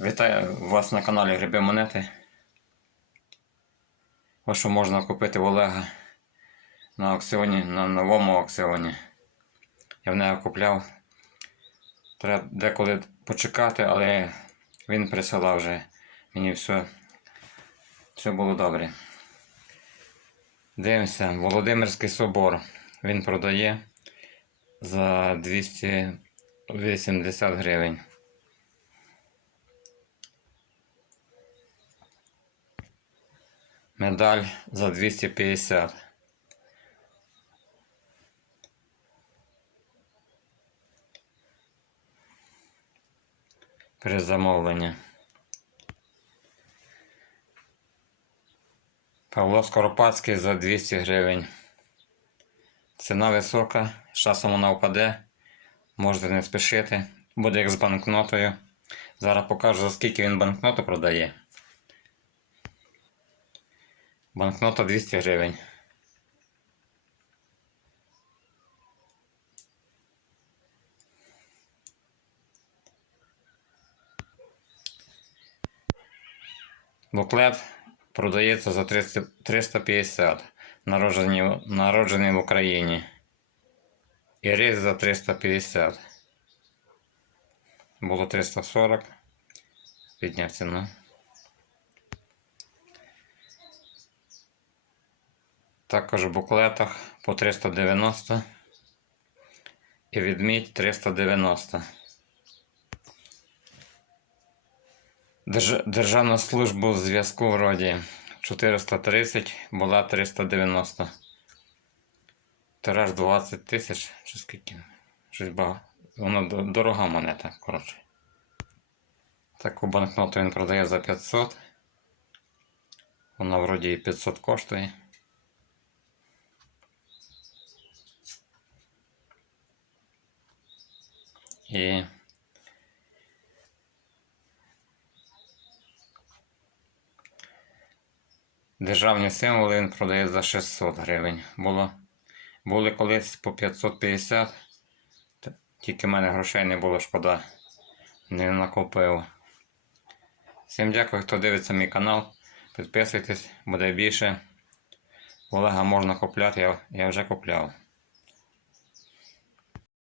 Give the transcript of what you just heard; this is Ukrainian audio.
Вітаю вас на каналі Гриби Монети. Ось що можна купити в Олега на аукціоні, на новому аукціоні. Я в нього купляв. Треба деколи почекати, але він присилав вже. Мені все, все було добре. Дивимося, Володимирський собор. Він продає за 280 гривень. Медаль за 250. При замовленні. Павло Скоропадський за 200 гривень. Ціна висока, часом вона впаде. Можете не спішити. Буде як з банкнотою. Зараз покажу, за скільки він банкноту продає. Банкнота 200 гривень. Буклет продається за 300 350. Народжений, народжений в Україні. І різ за 350. Було 340. Підняв ціну. Також в буклетах по 390 і відмідь 390. Держ... Державна служба зв'язку вроді 430 була 390. Тираж 20 тисяч чи скільки? Щось багато. Воно дорога монета, коротше. Таку банкноту він продає за 500. Вона вроді і 500 коштує. І державні символи він продає за 600 гривень. Було, були колись по 550, тільки в мене грошей не було шкода. Не накопив. Всім дякую, хто дивиться мій канал. Підписуйтесь, буде більше. Олега можна купляти, я, я вже купляв.